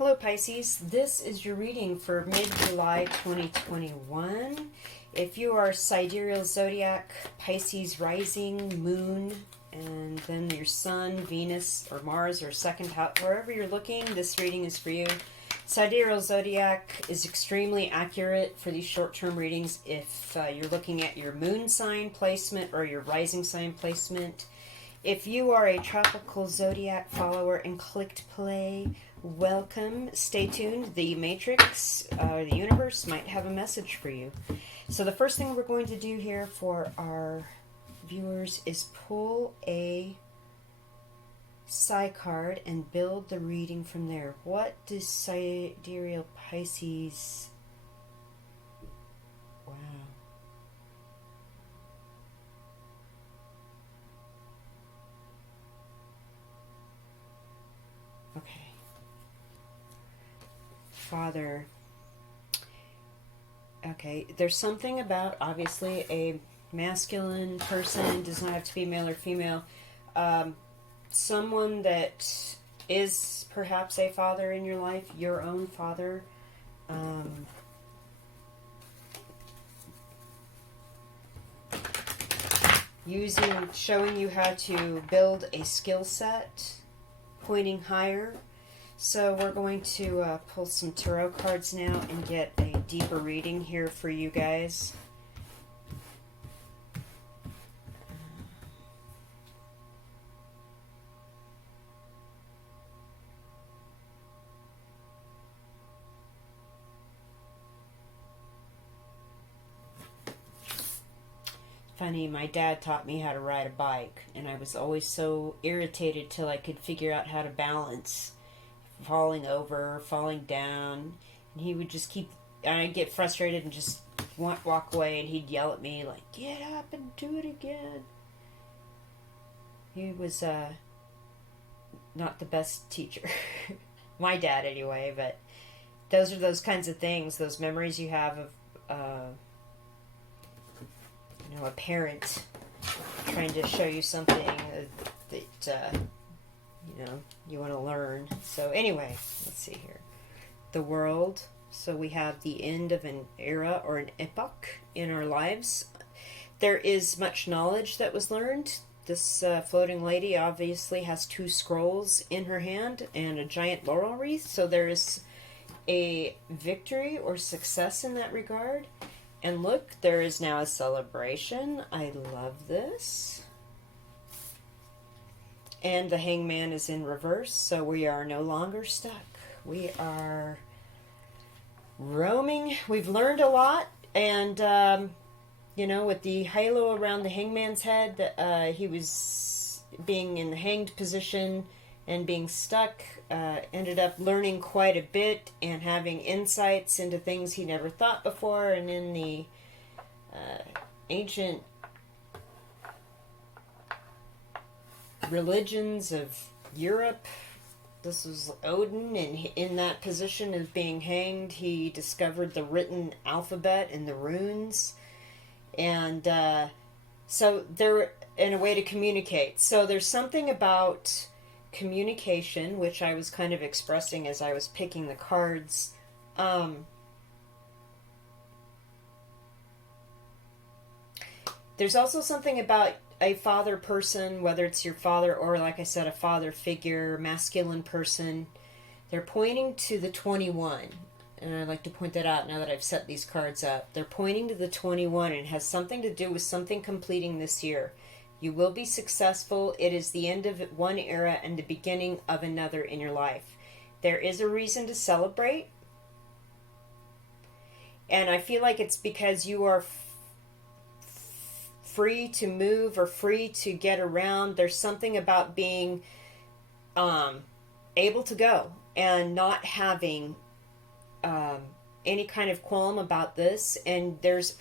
Hello Pisces, this is your reading for mid-July 2021. If you are sidereal zodiac, Pisces rising, moon, and then your sun, Venus, or Mars, or second house, wherever you're looking, this reading is for you. Sidereal zodiac is extremely accurate for these short-term readings if you're looking at your moon sign placement or your rising sign placement. If you are a tropical zodiac follower and clicked play, welcome. Stay tuned. The Matrix, the universe, might have a message for you. So the first thing we're going to do here for our viewers is pull a Psi card and build the reading from there. What does sidereal Pisces... Wow. Okay. Father. Okay, there's something about, obviously, a masculine person, does not have to be male or female. Someone that is perhaps a father in your life, your own father. Showing you how to build a skill set, pointing higher. So we're going to pull some tarot cards now and get a deeper reading here for you guys. Funny, my dad taught me how to ride a bike, and I was always so irritated till I could figure out how to balance. Falling over, falling down, and he would just keep, and I'd get frustrated and just walk away, and he'd yell at me like, get up and do it again. He was not the best teacher. My dad anyway, but those are those kinds of things, those memories you have of a parent trying to show you something that you want to learn. So anyway, let's see here. The world. So we have the end of an era or an epoch in our lives. There is much knowledge that was learned. This floating lady obviously has 2 scrolls in her hand and a giant laurel wreath. So there is a victory or success in that regard. And look, there is now a celebration. I love this. And the hangman is in reverse, so we are no longer stuck. We are roaming. We've learned a lot, and, with the halo around the hangman's head, he was being in the hanged position and being stuck, ended up learning quite a bit and having insights into things he never thought before. And in the ancient religions of Europe, this was Odin, and in that position of being hanged, he discovered the written alphabet and the runes, and so they're in a way to communicate. So there's something about communication, which I was kind of expressing as I was picking the cards. There's also something about a father person, whether it's your father or, like I said, a father figure, masculine person. They're pointing to the 21. And I'd like to point that out now that I've set these cards up. They're pointing to the 21 and it has something to do with something completing this year. You will be successful. It is the end of one era and the beginning of another in your life. There is a reason to celebrate. And I feel like it's because you are free to move or free to get around. There's something about being able to go and not having any kind of qualm about this. And there's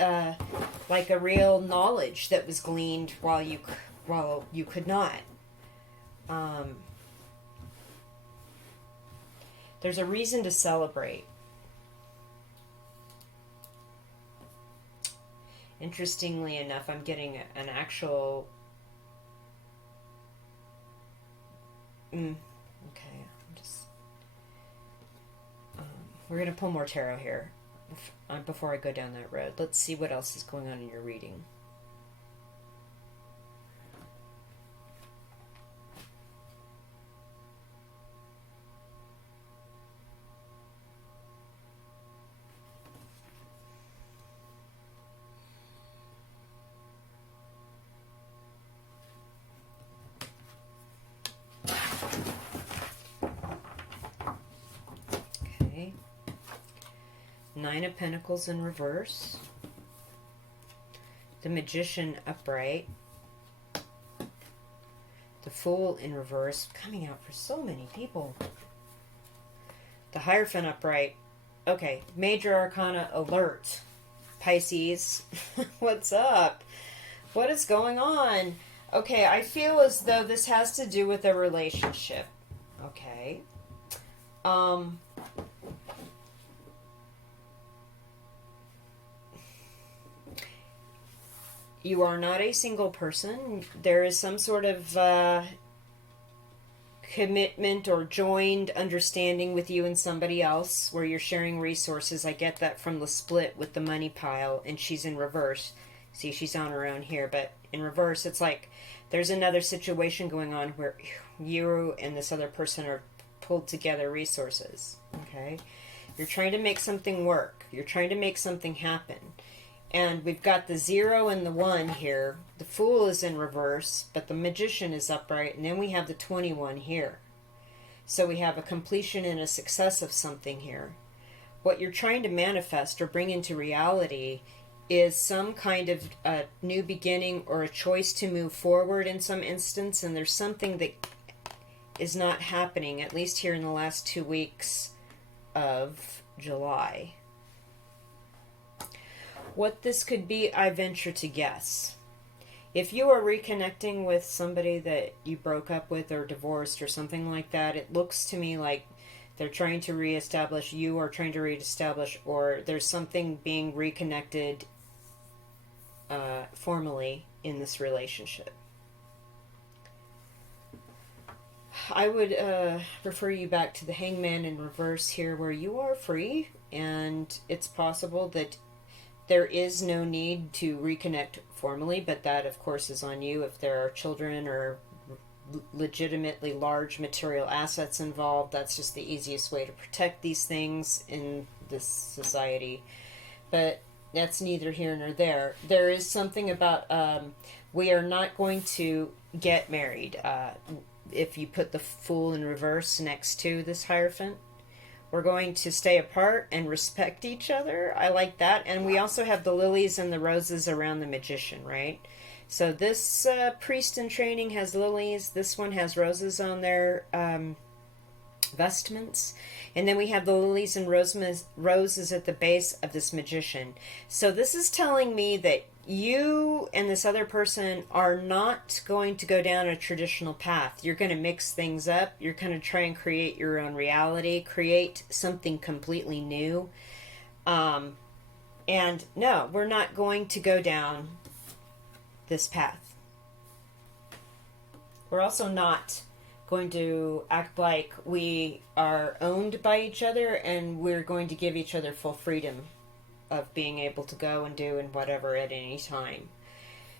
like a real knowledge that was gleaned while you could not. There's a reason to celebrate. Interestingly enough, I'm getting an actual... Okay, I'm just... We're going to pull more tarot here before I go down that road. Let's see what else is going on in your reading. Nine of Pentacles in reverse. The Magician upright. The Fool in reverse. Coming out for so many people. The Hierophant upright. Okay, Major Arcana alert. Pisces, what's up? What is going on? Okay, I feel as though this has to do with a relationship. Okay. You are not a single person. There is some sort of commitment or joined understanding with you and somebody else where you're sharing resources. I get that from the split with the money pile, and she's in reverse. See, she's on her own here, but in reverse, it's like there's another situation going on where you and this other person are pulled together resources. Okay? You're trying to make something work. You're trying to make something happen. And we've got the 0 and the 1 here. The Fool is in reverse, but the Magician is upright. And then we have the 21 here. So we have a completion and a success of something here. What you're trying to manifest or bring into reality is some kind of a new beginning or a choice to move forward in some instance. And there's something that is not happening, at least here in the last 2 weeks of July. What this could be, I venture to guess. If you are reconnecting with somebody that you broke up with or divorced or something like that, it looks to me like they're trying to reestablish, you are trying to reestablish, or there's something being reconnected formally in this relationship. I would refer you back to the Hangman in reverse here, where you are free, and it's possible that there is no need to reconnect formally, but that, of course, is on you if there are children or legitimately large material assets involved. That's just the easiest way to protect these things in this society. But that's neither here nor there. There is something about we are not going to get married. If you put the Fool in reverse next to this Hierophant, we're going to stay apart and respect each other. I like that. And we also have the lilies and the roses around the Magician, right? So this priest in training has lilies. This one has roses on their vestments. And then we have the lilies and roses at the base of this Magician. So this is telling me that you and this other person are not going to go down a traditional path. You're going to mix things up. You're going to try and create your own reality, create something completely new. And no, we're not going to go down this path. We're also not going to act like we are owned by each other, and we're going to give each other full freedom of being able to go and do and whatever at any time.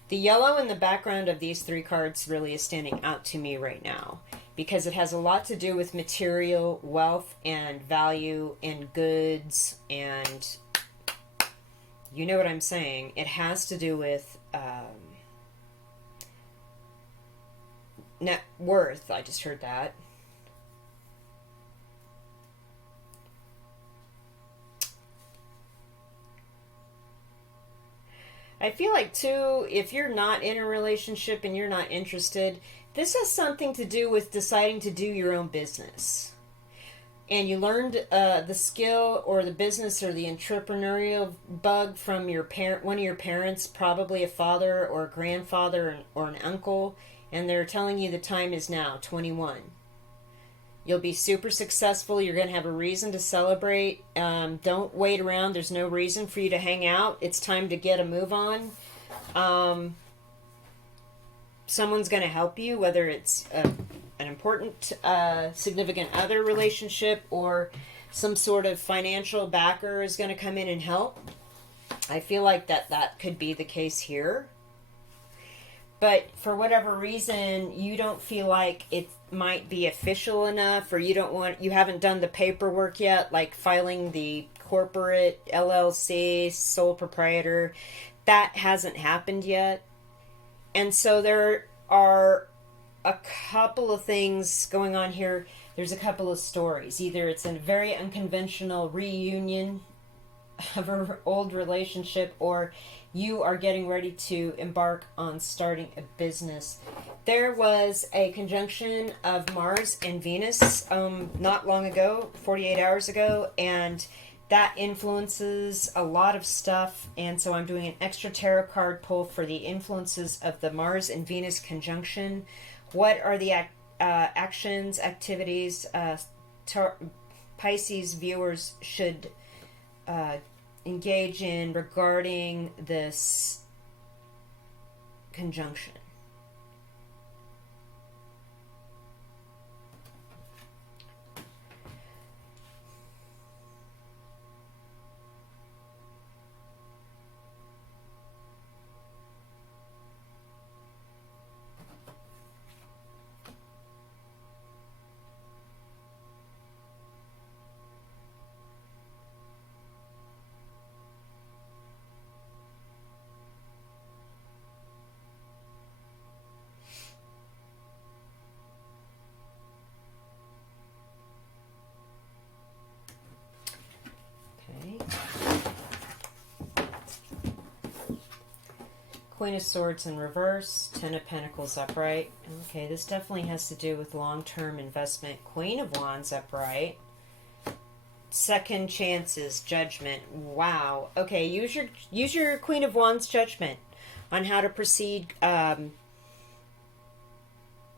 The yellow in the background of these 3 cards really is standing out to me right now because it has a lot to do with material wealth and value and goods, and you know what I'm saying. It has to do with net worth. I just heard that. I feel like, too, if you're not in a relationship and you're not interested, this has something to do with deciding to do your own business. And you learned the skill or the business or the entrepreneurial bug from your one of your parents, probably a father or a grandfather or an uncle, and they're telling you the time is now, 21. You'll be super successful. You're going to have a reason to celebrate. Don't wait around. There's no reason for you to hang out. It's time to get a move on. Someone's going to help you, whether it's an important significant other relationship or some sort of financial backer is going to come in and help. I feel like that could be the case here. But for whatever reason, you don't feel like it might be official enough, or you haven't done the paperwork yet, like filing the corporate LLC, sole proprietor. That hasn't happened yet. And so there are a couple of things going on here. There's a couple of stories. Either it's a very unconventional reunion of an old relationship, or you are getting ready to embark on starting a business. There was a conjunction of Mars and Venus not long ago, 48 hours ago, and that influences a lot of stuff. And so I'm doing an extra tarot card pull for the influences of the Mars and Venus conjunction. What are the actions, activities Pisces viewers should engage in regarding this conjunction? Queen of Swords in reverse, Ten of Pentacles upright. Okay, this definitely has to do with long-term investment. Queen of Wands upright. Second chances, judgment. Wow. Okay, use your Queen of Wands judgment on how to proceed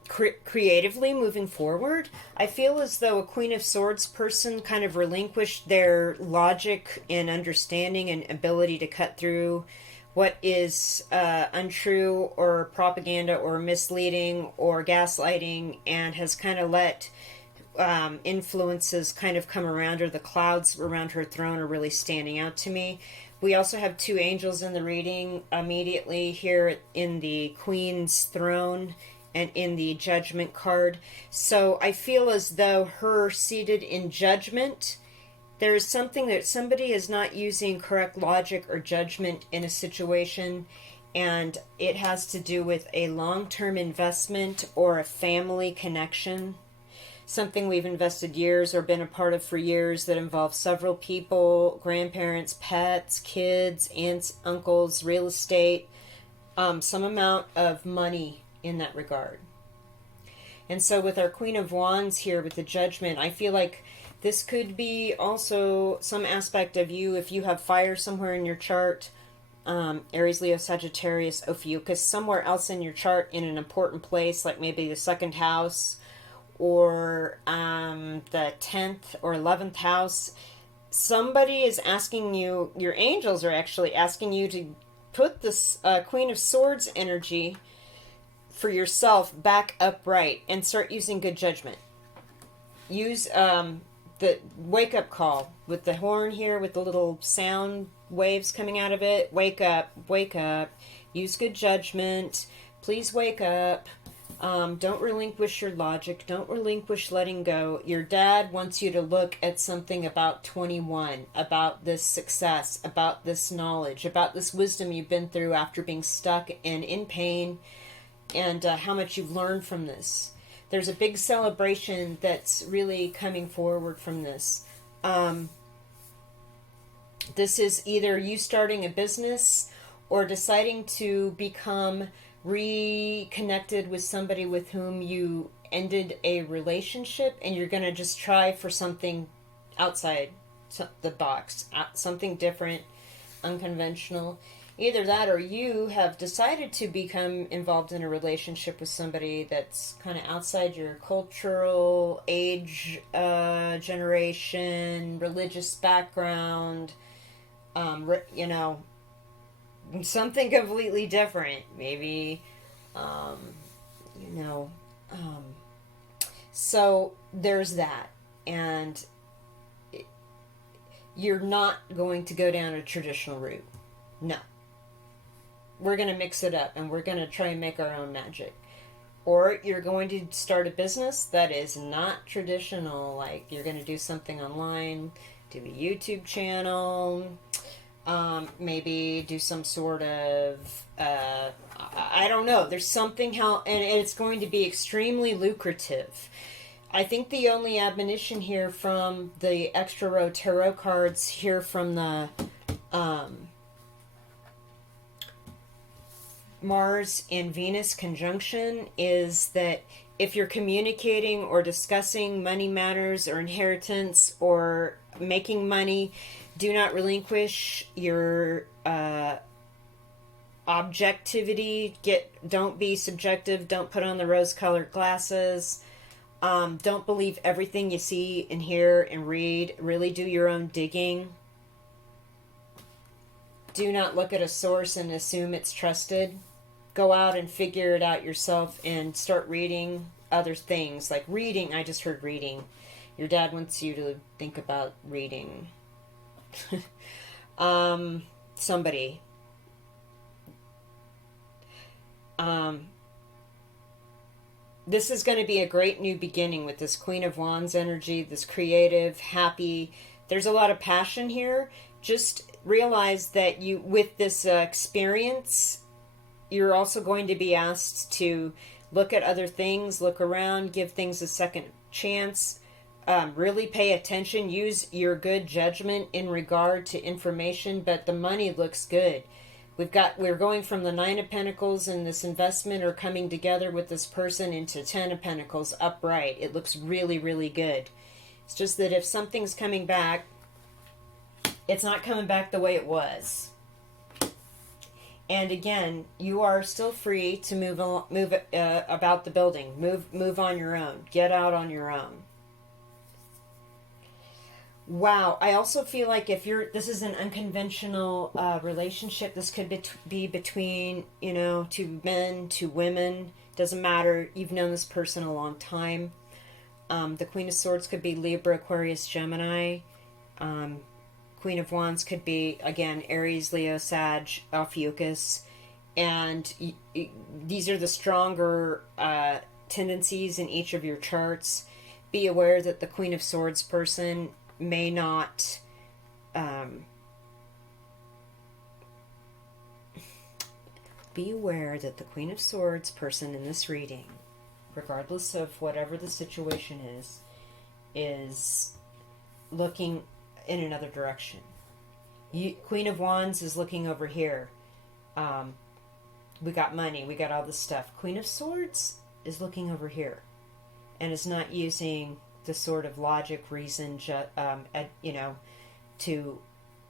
creatively moving forward. I feel as though a Queen of Swords person kind of relinquished their logic and understanding and ability to cut through what is untrue or propaganda or misleading or gaslighting, and has kind of let influences kind of come around her. The clouds around her throne are really standing out to me. We also have two angels in the reading immediately here in the Queen's throne and in the judgment card. So I feel as though her seated in judgment, there is something that somebody is not using correct logic or judgment in a situation, and it has to do with a long-term investment or a family connection. Something we've invested years or been a part of for years that involves several people, grandparents, pets, kids, aunts, uncles, real estate, some amount of money in that regard. And so with our Queen of Wands here with the judgment, I feel like this could be also some aspect of you, if you have fire somewhere in your chart, Aries, Leo, Sagittarius, Ophiuchus, somewhere else in your chart in an important place, like maybe the second house or the 10th or 11th house. Somebody is asking you, your angels are actually asking you to put this Queen of Swords energy for yourself back upright and start using good judgment. Use the wake-up call with the horn here, with the little sound waves coming out of it. Wake up, wake up. Use good judgment. Please wake up. Don't relinquish your logic. Don't relinquish letting go. Your dad wants you to look at something about 21, about this success, about this knowledge, about this wisdom you've been through after being stuck and in pain, and how much you've learned from this. There's a big celebration that's really coming forward from this. This is either you starting a business or deciding to become reconnected with somebody with whom you ended a relationship, and you're going to just try for something outside the box, something different, unconventional. Either that, or you have decided to become involved in a relationship with somebody that's kind of outside your cultural, age, generation, religious background, something completely different. Maybe, so there's that. And you're not going to go down a traditional route. No. We're going to mix it up and we're going to try and make our own magic. Or you're going to start a business that is not traditional, like you're going to do something online, do a YouTube channel, maybe do some sort of, I don't know, there's something and it's going to be extremely lucrative. I think the only admonition here from the extra row tarot cards here from the Mars and Venus conjunction is that if you're communicating or discussing money matters or inheritance or making money, do not relinquish your objectivity. Don't be subjective. Don't put on the rose-colored glasses. Don't believe everything you see and hear and read. Really do your own digging. Do not look at a source and assume it's trusted. Go out and figure it out yourself and start reading other things. Like reading, I just heard reading. Your dad wants you to think about reading. Somebody. This is going to be a great new beginning with this Queen of Wands energy, this creative, happy. There's a lot of passion here. Just realize that with this experience, you're also going to be asked to look at other things, look around, give things a second chance, really pay attention, use your good judgment in regard to information, but the money looks good. We're going from the Nine of Pentacles and this investment are coming together with this person into Ten of Pentacles upright. It looks really, really good. It's just that if something's coming back, it's not coming back the way it was. And again, you are still free to move about the building. Move on your own. Get out on your own. Wow. I also feel like this is an unconventional relationship. This could be between, two men, two women. Doesn't matter. You've known this person a long time. The Queen of Swords could be Libra, Aquarius, Gemini. Queen of Wands could be, again, Aries, Leo, Sag, Ophiuchus. And these are the stronger tendencies in each of your charts. Be aware that the Queen of Swords person may not be aware that the Queen of Swords person in this reading, regardless of whatever the situation is looking in another direction. Queen of Wands is looking over here. We got money, we got all this stuff. Queen of Swords is looking over here and is not using the sort of logic, reason, to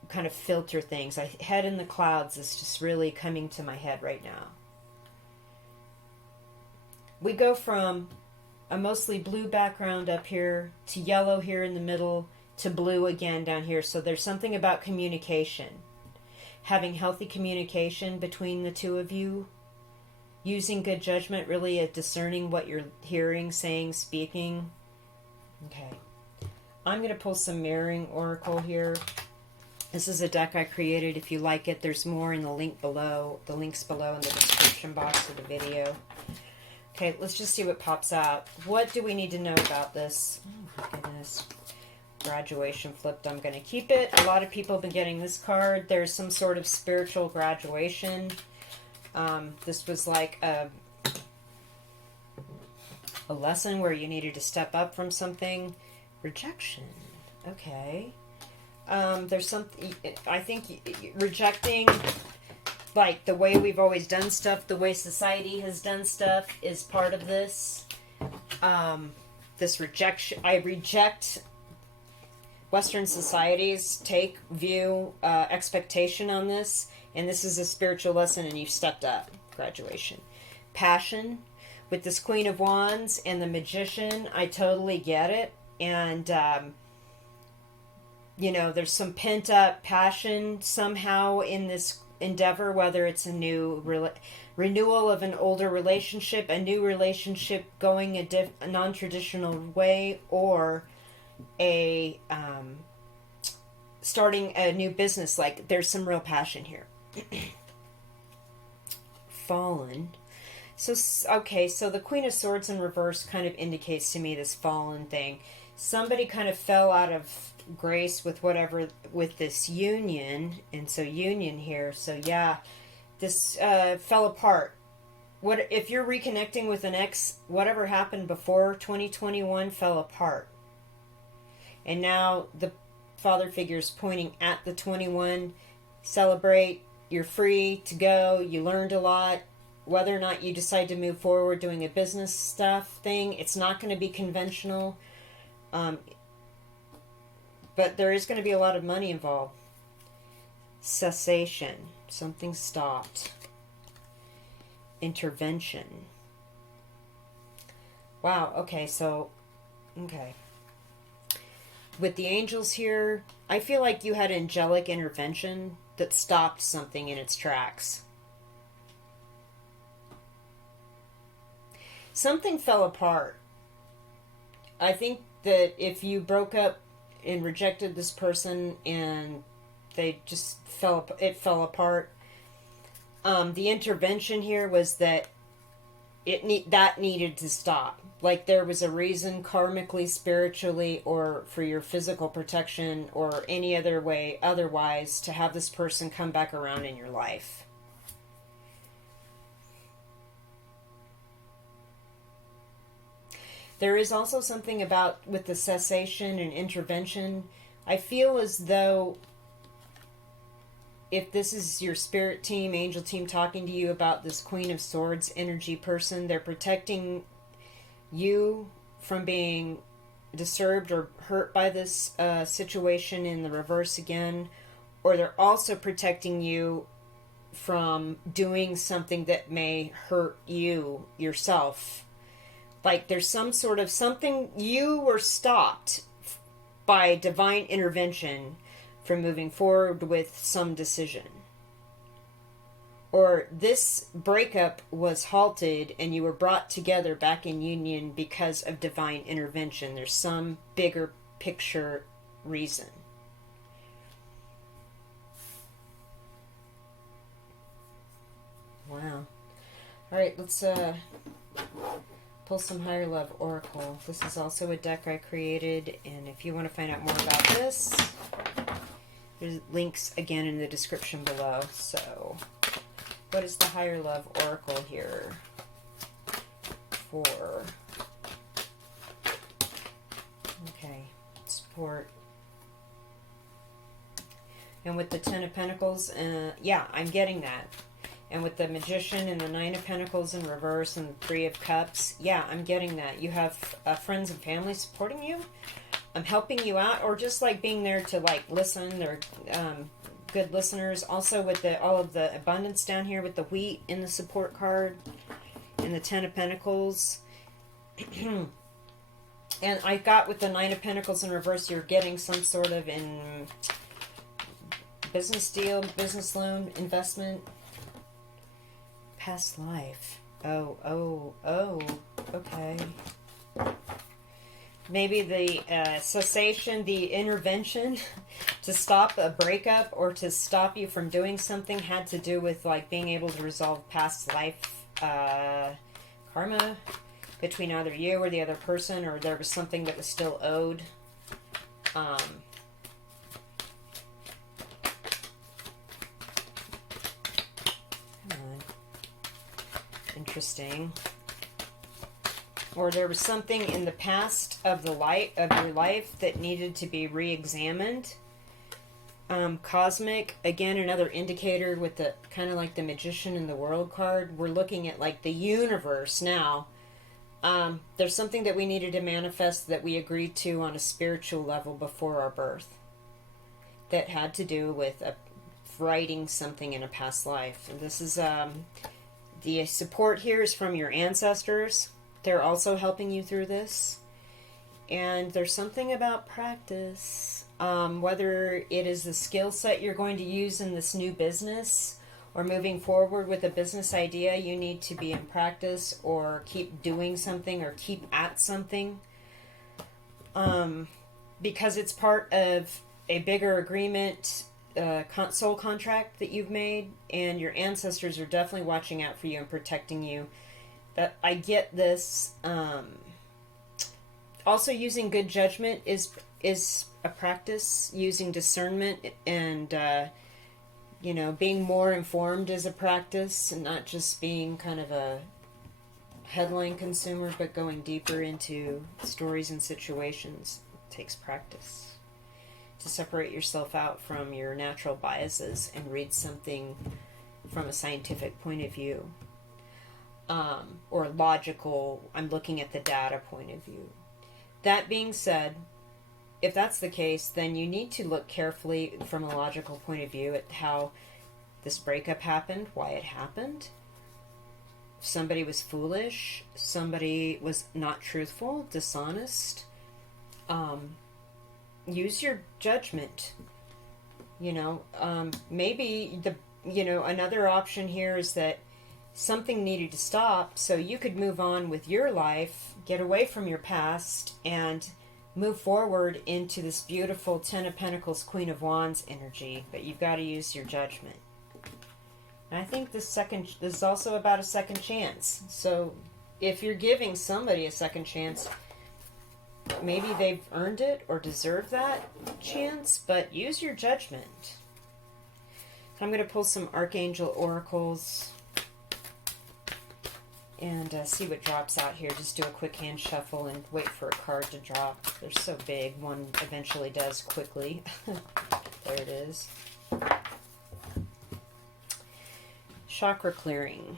kind of filter things. Head in the clouds is just really coming to my head right now. We go from a mostly blue background up here to yellow here in the middle to blue again down here. So there's something about communication. Having healthy communication between the two of you. Using good judgment, really discerning what you're hearing, saying, speaking. Okay. I'm going to pull some Mirroring Oracle here. This is a deck I created. If you like it, there's more in the links below in the description box of the video. Okay, let's just see what pops out. What do we need to know about this? Oh my goodness. Graduation flipped. I'm going to keep it. A lot of people have been getting this card. There's some sort of spiritual graduation. This was like a lesson where you needed to step up from something. Rejection. Okay. There's something, I think rejecting, like the way we've always done stuff, the way society has done stuff is part of this. This rejection, I reject Western society's expectation on this, and this is a spiritual lesson and you've stepped up. Graduation. Passion. With this Queen of Wands and the Magician, I totally get it. And, there's some pent-up passion somehow in this endeavor, whether it's a new renewal of an older relationship, a new relationship going a non-traditional way, or a starting a new business. Like, there's some real passion here. Fallen. So, okay, so the Queen of Swords in reverse kind of indicates to me this fallen thing. Somebody kind of fell out of grace with whatever, with this union, and so union here. So yeah, this fell apart. What if you're reconnecting with an ex? Whatever happened before 2021 fell apart, and now the father figure is pointing at the 21. Celebrate. You're free to go. You learned a lot. Whether or not you decide to move forward doing a business stuff thing, it's not going to be conventional. But there is going to be a lot of money involved. Cessation. Something stopped. Intervention. Wow, okay, so, okay. With the angels here, I feel like you had angelic intervention that stopped something in its tracks. Something fell apart. I think that if you broke up and rejected this person and they just fell apart, the intervention here was that that needed to stop. Like, there was a reason karmically, spiritually, or for your physical protection or any other way otherwise to have this person come back around in your life. There is also something about with the cessation and intervention. I feel as though if this is your spirit team, angel team talking to you about this Queen of Swords energy person, they're protecting you from being disturbed or hurt by this situation in the reverse again, or they're also protecting you from doing something that may hurt you yourself. Like, there's some sort of something, you were stopped by divine intervention from moving forward with some decision. Or this breakup was halted and you were brought together back in union because of divine intervention. There's some bigger picture reason. Wow. Alright, let's pull some Higher Love Oracle. This is also a deck I created, and if you want to find out more about this, there's links again in the description below. So, what is the Higher Love Oracle here for? Okay, support. And with the Ten of Pentacles, yeah, I'm getting that. And with the Magician and the Nine of Pentacles in reverse and the Three of Cups, yeah, I'm getting that. You have friends and family supporting you. I'm helping you out, or just like being there to like listen. They're good listeners. Also with all of the abundance down here with the wheat in the support card and the Ten of Pentacles. And I got with the Nine of Pentacles in reverse, you're getting some sort of business deal, business loan, investment. Past life. Oh, okay. Maybe the cessation, the intervention to stop a breakup or to stop you from doing something had to do with like being able to resolve past life karma between either you or the other person, or there was something that was still owed. Interesting. Or there was something in the past of your life that needed to be re-examined. Cosmic, again, another indicator with the kind of like the Magician and the World card. We're looking at like the universe now. There's something that we needed to manifest that we agreed to on a spiritual level before our birth that had to do with writing something in a past life. And this is the support here is from your ancestors. They're also helping you through this. And there's something about practice. Whether it is the skill set you're going to use in this new business or moving forward with a business idea, you need to be in practice or keep doing something or keep at something. Because it's part of a bigger agreement, soul contract that you've made, and your ancestors are definitely watching out for you and protecting you. That I get this. Also, using good judgment is a practice. Using discernment and being more informed is a practice, and not just being kind of a headline consumer, but going deeper into stories and situations. It takes practice to separate yourself out from your natural biases and read something from a scientific point of view, or logical, I'm looking at the data point of view. That being said, if that's the case, then you need to look carefully from a logical point of view at how this breakup happened, why it happened. If somebody was foolish, somebody was not truthful, dishonest, use your judgment. Maybe another option here is that something needed to stop so you could move on with your life, get away from your past, and move forward into this beautiful Ten of Pentacles, Queen of Wands energy. But you've got to use your judgment. And I think this is also about a second chance. So if you're giving somebody a second chance, maybe they've earned it or deserve that chance, but use your judgment. So I'm going to pull some Archangel Oracles and see what drops out here. Just do a quick hand shuffle and wait for a card to drop. They're so big, one eventually does quickly. There it is. Chakra clearing.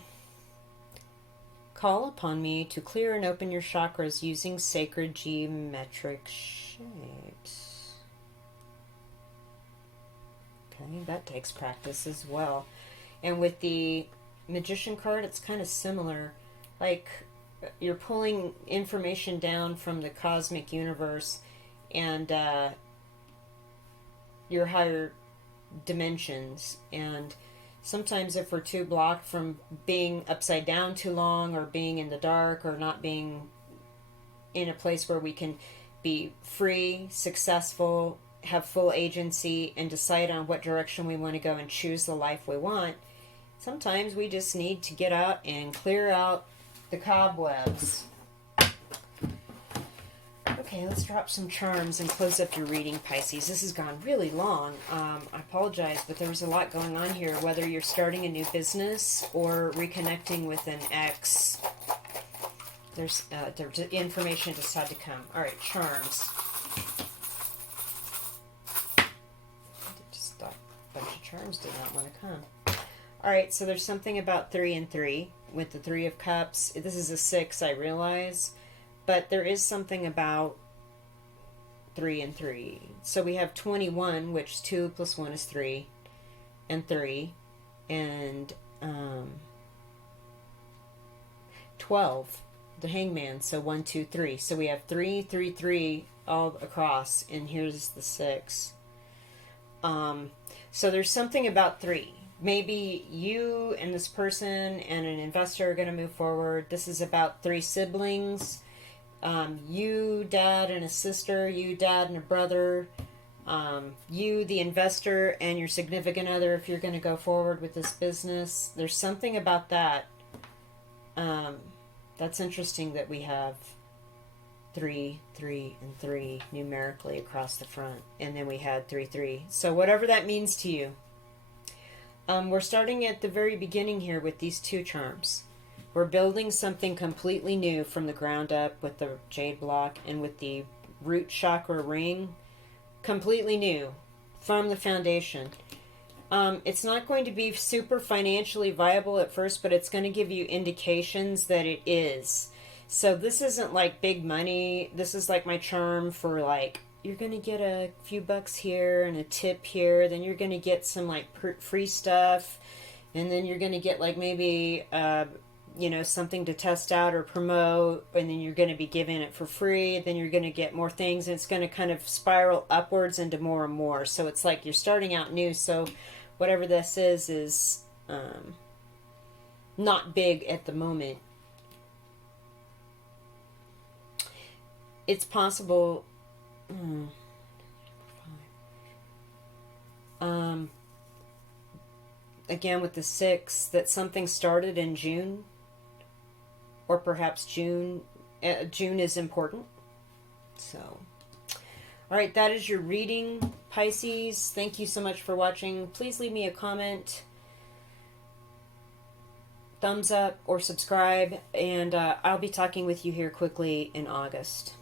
Call upon me to clear and open your chakras using sacred geometric shapes. Okay, that takes practice as well. And with the Magician card, it's kind of similar. Like you're pulling information down from the cosmic universe and your higher dimensions. And sometimes if we're too blocked from being upside down too long, or being in the dark, or not being in a place where we can be free, successful, have full agency, and decide on what direction we want to go and choose the life we want, sometimes we just need to get out and clear out the cobwebs. Okay, let's drop some charms and close up your reading, Pisces. This has gone really long. I apologize, but there was a lot going on here, whether you're starting a new business or reconnecting with an ex. There's information just had to come. All right, charms. Just thought a bunch of charms did not want to come. All right, so there's something about 3 and 3 with the 3 of Cups. This is a 6, I realize. But there is something about 3 and 3. So we have 21, which 2 plus 1 is 3, and 3, and 12, the Hangman, so 1, 2, 3. So we have 3, 3, 3 all across, and here's the 6. So there's something about 3. Maybe you and this person and an investor are going to move forward. This is about 3 siblings. You, dad, and a sister, you, dad, and a brother, you, the investor, and your significant other, if you're going to go forward with this business. There's something about that. That's interesting that we have 3, 3, and 3 numerically across the front. And then we had 3, 3. So whatever that means to you. We're starting at the very beginning here with these 2 charms. We're building something completely new from the ground up with the jade block and with the root chakra ring. Completely new from the foundation. It's not going to be super financially viable at first, but it's going to give you indications that it is. So this isn't like big money. This is like my charm for like, you're going to get a few bucks here and a tip here. Then you're going to get some like free stuff. And then you're going to get like maybe... something to test out or promote, and then you're going to be giving it for free, then you're going to get more things, and it's going to kind of spiral upwards into more and more. So it's like you're starting out new, so whatever this is not big at the moment. It's possible... again with the 6, that something started in June, or perhaps June. June is important. So, all right, that is your reading, Pisces. Thank you so much for watching. Please leave me a comment, thumbs up, or subscribe, and I'll be talking with you here quickly in August.